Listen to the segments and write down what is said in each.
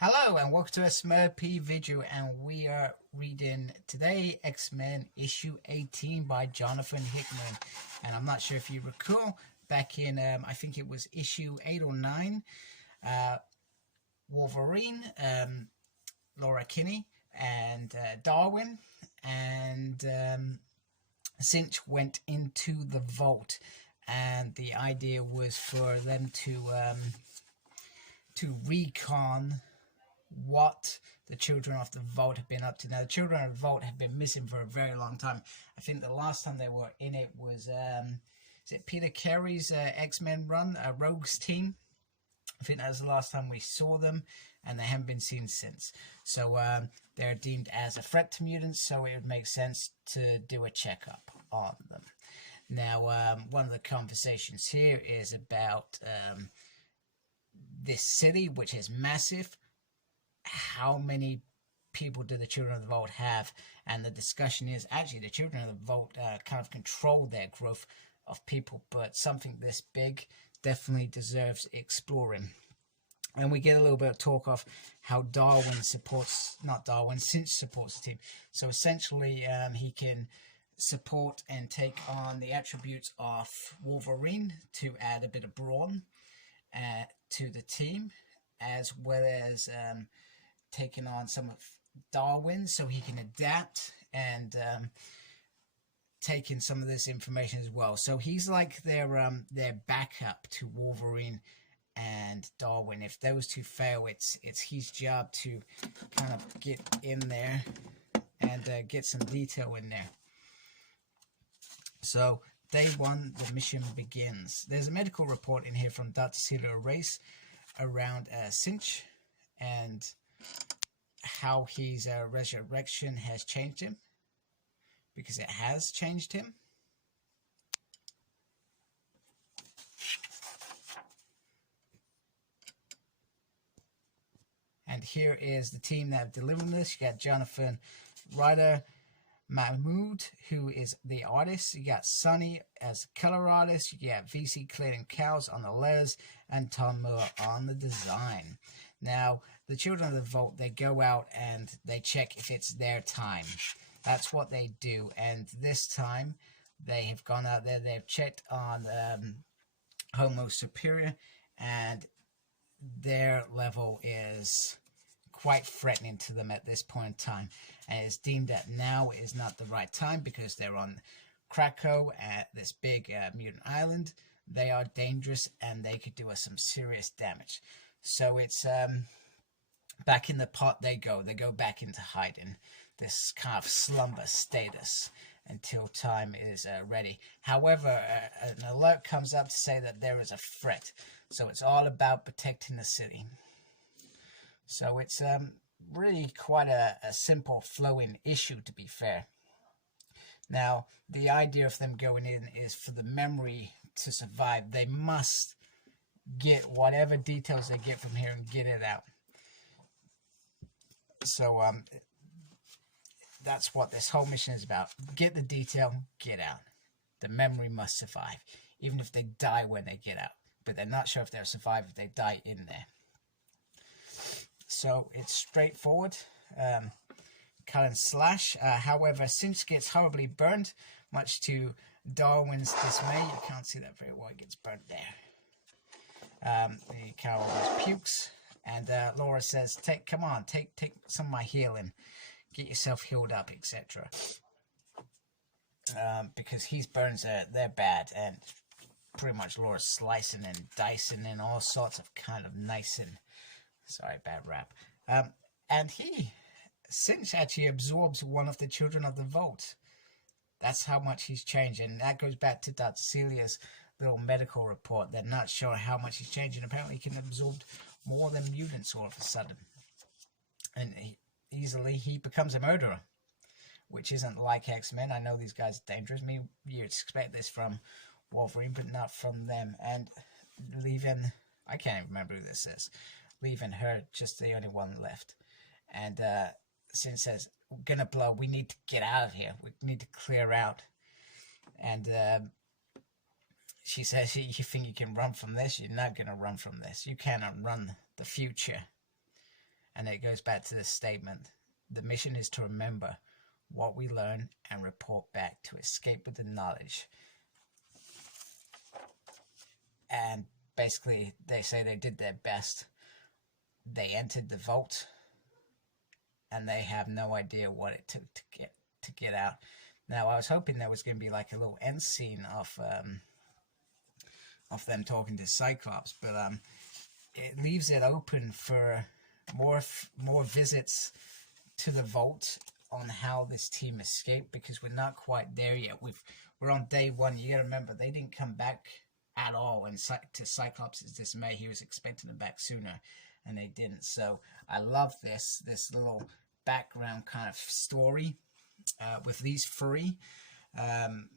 Hello and welcome to a Smurpy video, and we are reading today X-Men issue 18 by Jonathan Hickman. And I'm not sure if you recall, back in I think it was issue 8 or 9, Wolverine, Laura Kinney and Darwin and Cinch went into the vault, and the idea was for them to recon what the children of the vault have been up to. Now, the children of the vault have been missing for a very long time. I think the last time they were in it was is it Peter Carey's X-Men run, Rogue's team? I think that was the last time we saw them, and they haven't been seen since. So they're deemed as a threat to mutants, so it would make sense to do a checkup on them. Now, one of the conversations here is about this city, which is massive. How many people do the Children of the Vault have? And the discussion is actually the Children of the Vault kind of control their growth of people, but something this big definitely deserves exploring. And we get a little bit of talk of how Darwin supports, not Darwin, Cinch supports the team. So essentially he can support and take on the attributes of Wolverine to add a bit of brawn to the team, as well as taking on some of Darwin so he can adapt and taking some of this information as well. So he's like their backup to Wolverine and Darwin. If those two fail, it's his job to kind of get in there and get some detail in there. So day one, the mission begins. There's a medical report in here from Dr. Celia Race around Cinch and how his resurrection has changed him, because it has changed him. And here is the team that have delivered this. You got Jonathan Ryder Mahmood, who is the artist. You got Sonny as the color artist. You got VC Clayton Cowles on the letters and Tom Miller on the design. Now, the Children of the Vault, they go out and they check if it's their time. That's what they do. And this time, they have gone out there. They've checked on Homo Superior, and their level is quite threatening to them at this point in time, and it's deemed that now is not the right time because they're on Krakow at this big mutant island. They are dangerous and they could do us some serious damage. So it's back in the pot they go back into hiding, this kind of slumber status until time is ready. However, an alert comes up to say that there is a threat, so it's all about protecting the city. So it's really quite a simple flowing issue, to be fair. Now, the idea of them going in is for the memory to survive. They must get whatever details they get from here and get it out. So that's what this whole mission is about. Get the detail, get out. The memory must survive, even if they die when they get out. But they're not sure if they'll survive if they die in there. So it's straightforward, cut and slash. However, Cinch gets horribly burned, much to Darwin's dismay. You can't see that very well. He gets burnt there. The cow always pukes, and Laura says, "Take some of my healing, get yourself healed up, etc." Because his burns they're bad, and pretty much Laura's slicing and dicing and all sorts of kind of nice and sorry, bad rap. And Cinch actually absorbs one of the Children of the Vault. That's how much he's changed, and that goes back to Dr. Celia's little medical report. They're not sure how much he's changed, and apparently he can absorb more than mutants all of a sudden. And easily he becomes a murderer, which isn't like X-Men. I know these guys are dangerous. You'd expect this from Wolverine, but not from them. And leaving, I can't even remember who this is, leaving her just the only one left. And Sin says, "We're gonna blow. We need to get out of here. We need to clear out." And she says, "You think you can run from this? You're not gonna run from this. You cannot run the future." And it goes back to this statement. The mission is to remember what we learn and report back, to escape with the knowledge. And basically, they say they did their best. They entered the vault, and they have no idea what it took to get out. Now, I was hoping there was going to be like a little end scene of them talking to Cyclops, but it leaves it open for more visits to the vault on how this team escaped, because we're not quite there yet. We're on day one. You gotta remember, they didn't come back at all, and to Cyclops' dismay, he was expecting them back sooner, and they didn't. So I love this little background kind of story with these three in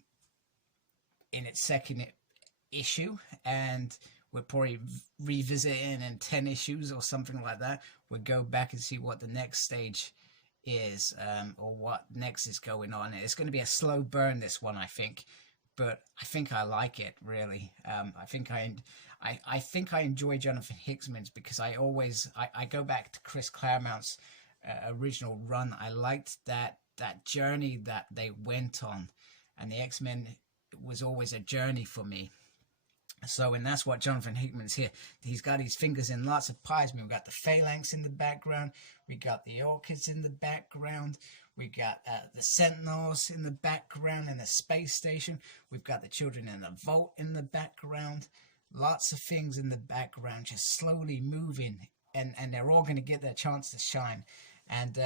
its second issue, and we'll probably revisit it in 10 issues or something like that. We'll go back and see what the next stage is, or what next is going on. It's going to be a slow burn, this one, I think, but I think I like it, really. I think I enjoy Jonathan Hickman's, because I go back to Chris Claremont's original run. I liked that journey that they went on, and the X-Men was always a journey for me. So, and that's what Jonathan Hickman's here. He's got his fingers in lots of pies. I mean, we've got the Phalanx in the background. We got the Orchids in the background. We got the Sentinels in the background in the space station. We've got the children in the vault in the background. Lots of things in the background just slowly moving. And they're all going to get their chance to shine. And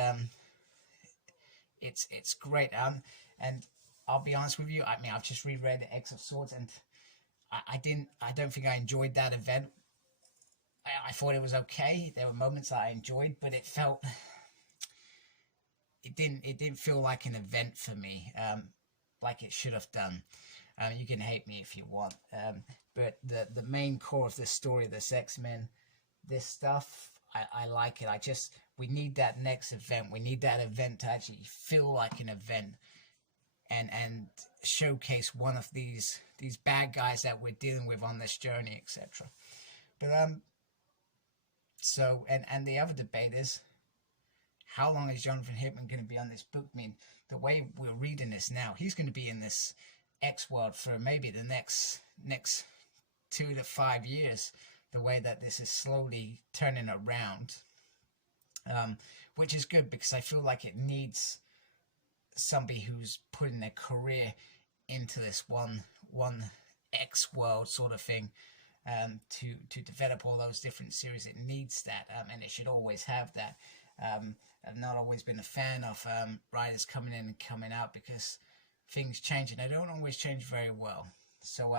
it's great. And I'll be honest with you. I mean, I've just reread the X of Swords, and I don't think I enjoyed that event. I thought it was okay. There were moments that I enjoyed, but it didn't feel like an event for me, like it should have done. You can hate me if you want, but the main core of this story, this X-Men, this stuff, I like it. We need that next event. We need that event to actually feel like an event, and showcase one of these bad guys that we're dealing with on this journey, etc. But so and the other debate is, how long is Jonathan Hickman going to be on this book? I mean, the way we're reading this now, he's going to be in this X world for maybe the next 2 to 5 years, the way that this is slowly turning around, which is good, because I feel like it needs somebody who's putting their career into this one X world sort of thing, to develop all those different series. It needs that, and it should always have that. I've not always been a fan of writers coming in and coming out, because things change, and they don't always change very well. So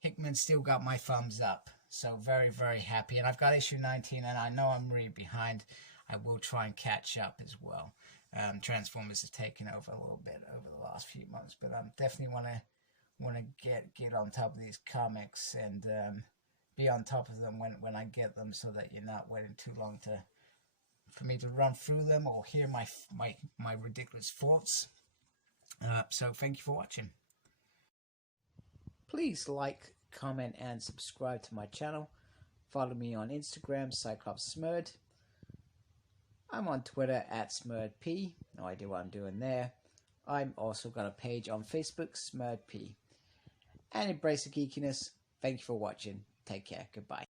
Hickman still got my thumbs up. So very, very happy. And I've got issue 19, and I know I'm really behind. I will try and catch up as well. Transformers have taken over a little bit over the last few months, but I definitely want to get on top of these comics, and be on top of them when I get them, so that you're not waiting too long for me to run through them or hear my ridiculous thoughts. So thank you for watching. Please like, comment, and subscribe to my channel. Follow me on Instagram, Cyclops Smurd. I'm on Twitter @SmurdP. No idea what I'm doing there. I'm also got a page on Facebook, SmurdP. And embrace the geekiness. Thank you for watching. Take care. Goodbye.